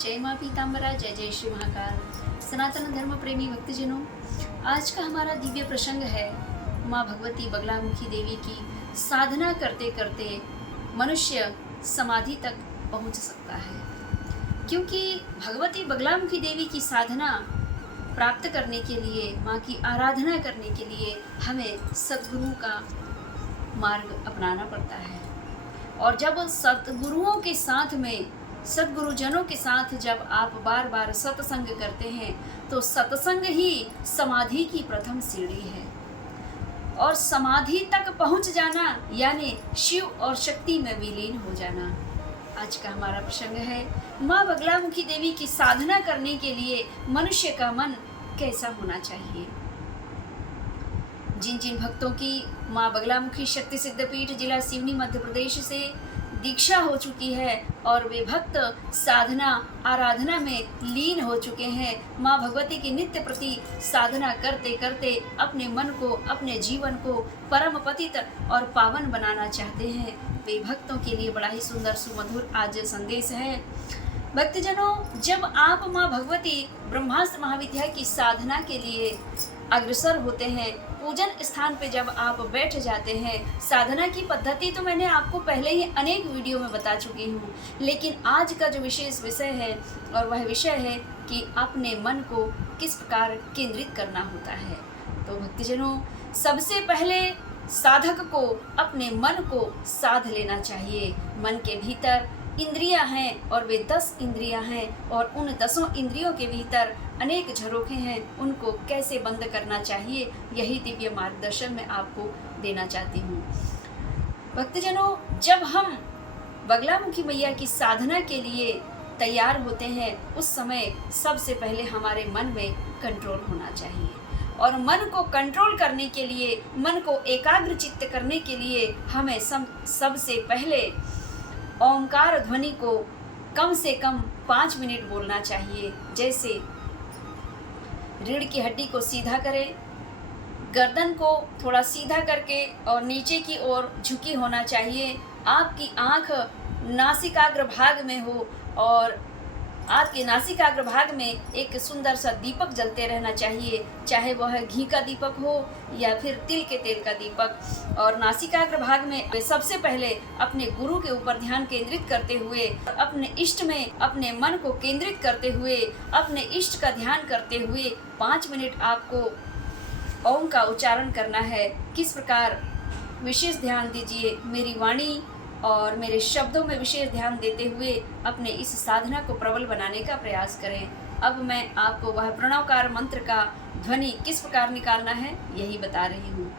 जय माँ पीताम्बरा, जय जय श्री महाकाल। सनातन धर्म प्रेमी भक्तजनों, आज का हमारा दिव्य प्रसंग है माँ भगवती बगलामुखी देवी की साधना करते करते मनुष्य समाधि तक पहुँच सकता है। क्योंकि भगवती बगलामुखी देवी की साधना प्राप्त करने के लिए, माँ की आराधना करने के लिए हमें सद्गुरु का मार्ग अपनाना पड़ता है। और जब सद्गुरुओं के साथ में, सद्गुरुजनों के साथ जब आप बार बार सत्संग करते हैं तो सत्संग ही समाधि की प्रथम सीढ़ी है। और समाधि तक पहुंच जाना यानी शिव और शक्ति में विलीन हो जाना। आज का हमारा प्रसंग है माँ बगलामुखी देवी की साधना करने के लिए मनुष्य का मन कैसा होना चाहिए। जिन जिन भक्तों की माँ बगलामुखी शक्ति सिद्धपीठ जिला सिवनी मध्य प्रदेश से दीक्षा हो चुकी है और वे भक्त साधना आराधना में लीन हो चुके हैं, माँ भगवती की नित्य प्रति साधना करते करते अपने मन को, अपने जीवन को परम पतित और पावन बनाना चाहते हैं, वे भक्तों के लिए बड़ा ही सुंदर सुमधुर आज संदेश है। भक्तजनों, जब आप माँ भगवती ब्रह्मास्त्र महाविद्या की साधना के लिए अग्रसर होते हैं, पूजन स्थान पे जब आप बैठ जाते हैं, साधना की पद्धति तो मैंने आपको पहले ही अनेक वीडियो में बता चुकी हूँ, लेकिन आज का जो विशेष विषय है और वह विषय है कि अपने मन को किस प्रकार केंद्रित करना होता है। तो भक्तजनों, सबसे पहले साधक को अपने मन को साध लेना चाहिए। मन के भीतर इंद्रियां हैं और वे 10 इंद्रियां हैं और उन 10 इंद्रियों के भीतर अनेक झरोखे हैं, उनको कैसे बंद करना चाहिए, यही दिव्य मार्गदर्शन मैं आपको देना चाहती हूँ। भक्तजनों, जब हम बगलामुखी मैया की साधना के लिए तैयार होते हैं, उस समय सबसे पहले हमारे मन में कंट्रोल होना चाहिए। और मन को कंट्रोल करने के लिए, मन को एकाग्र चित्त करने के लिए हमें सबसे पहले ओंकार ध्वनि को कम से कम 5 मिनट बोलना चाहिए। जैसे रीढ़ की हड्डी को सीधा करें, गर्दन को थोड़ा सीधा करके और नीचे की ओर झुकी होना चाहिए। आपकी आँख नासिकाग्र भाग में हो और आपके नासिकाग्र भाग में एक सुंदर सा दीपक जलते रहना चाहिए, चाहे वह घी का दीपक हो या फिर तिल के तेल का दीपक। और नासिकाग्र भाग में सबसे पहले अपने गुरु के ऊपर ध्यान केंद्रित करते हुए, अपने इष्ट में अपने मन को केंद्रित करते हुए, अपने इष्ट का ध्यान करते हुए 5 मिनट आपको ओम का उच्चारण करना है। किस प्रकार, विशेष ध्यान दीजिए, मेरी वाणी और मेरे शब्दों में विशेष ध्यान देते हुए अपने इस साधना को प्रबल बनाने का प्रयास करें। अब मैं आपको वह प्रणवकार मंत्र का ध्वनि किस प्रकार निकालना है यही बता रही हूँ।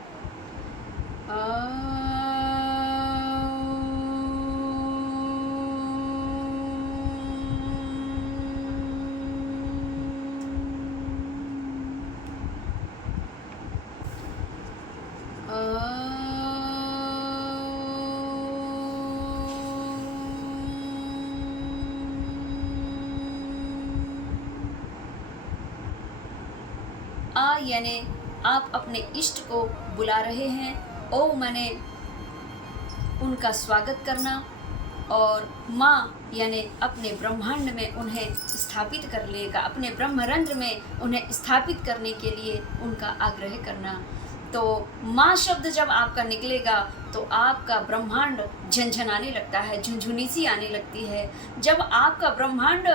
यानी आप अपने इष्ट को बुला रहे हैं। ओ माने उनका स्वागत करना और माँ यानी अपने ब्रह्मांड में उन्हें स्थापित कर लेगा, अपने ब्रह्मरंध्र में उन्हें स्थापित करने के लिए उनका आग्रह करना। तो माँ शब्द जब आपका निकलेगा तो आपका ब्रह्मांड झंझनाने लगता है, झुंझुनी सी आने लगती है। जब आपका ब्रह्मांड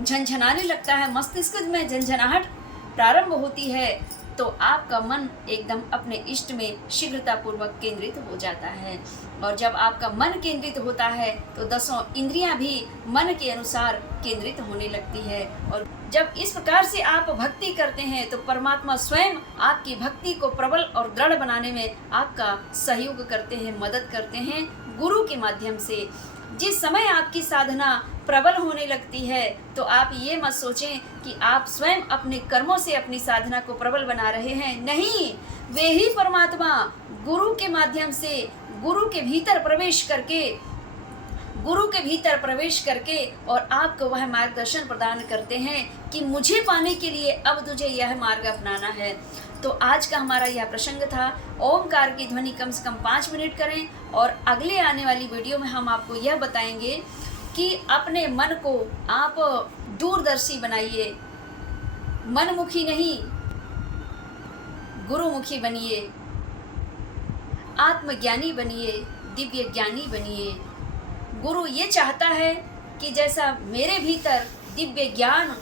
झंझनाने लगता है, मस्तिष्क में झंझनाहट प्रारंभ होती है, तो आपका मन एकदम अपने इष्ट में शीघ्रतापूर्वक केंद्रित हो जाता है। और जब आपका मन केंद्रित होता है तो 10 इंद्रियां भी मन के अनुसार केंद्रित होने लगती है। और जब इस प्रकार से आप भक्ति करते हैं तो परमात्मा स्वयं आपकी भक्ति को प्रबल और दृढ़ बनाने में आपका सहयोग करते हैं, मदद करते हैं गुरु के माध्यम से। जिस समय आपकी साधना प्रबल होने लगती है तो आप ये मत सोचें कि आप स्वयं अपने कर्मों से अपनी साधना को प्रबल बना रहे हैं। नहीं, वे ही परमात्मा गुरु के माध्यम से गुरु के भीतर प्रवेश करके और आपको वह मार्गदर्शन प्रदान करते हैं कि मुझे पाने के लिए अब तुझे यह मार्ग अपनाना है। तो आज का हमारा यह प्रसंग था। ओमकार की ध्वनि कम से कम 5 मिनट करें और अगले आने वाली वीडियो में हम आपको यह बताएंगे कि अपने मन को आप दूरदर्शी बनाइए, मनमुखी नहीं गुरुमुखी बनिए, आत्मज्ञानी बनिए, दिव्य ज्ञानी बनिए। गुरु ये चाहता है कि जैसा मेरे भीतर दिव्य ज्ञान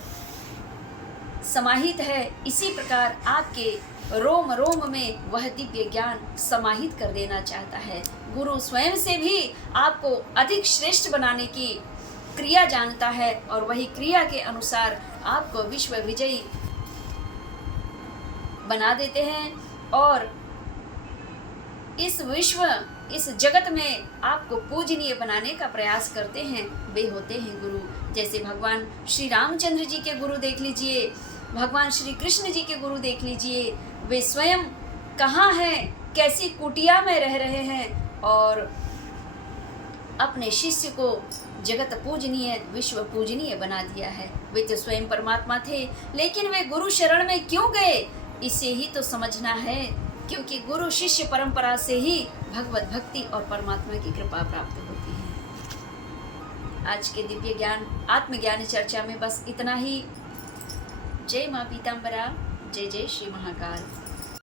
समाहित है, इसी प्रकार आपके रोम रोम में वह दिव्य ज्ञान समाहित कर देना चाहता है। गुरु स्वयं से भी आपको अधिक श्रेष्ठ बनाने की क्रिया जानता है और वही क्रिया के अनुसार आपको विश्व विजयी बना देते हैं और इस जगत में आपको पूजनीय बनाने का प्रयास करते हैं। वे होते हैं गुरु। जैसे भगवान श्री रामचंद्र जी के गुरु देख लीजिए, भगवान श्री कृष्ण जी के गुरु देख लीजिए, वे स्वयं कहाँ हैं, कैसी कुटिया में रह रहे हैं और अपने शिष्य को जगत पूजनीय विश्व पूजनीय बना दिया है। वे तो स्वयं परमात्मा थे, लेकिन वे गुरु शरण में क्यों गए, इसे ही तो समझना है, क्योंकि गुरु शिष्य परंपरा से ही भगवत भक्ति और परमात्मा की कृपा प्राप्त होती है। आज के दिव्य ज्ञान आत्मज्ञान चर्चा में बस इतना ही। जय माँ पीताम्बरा, जय जय श्री महाकाल।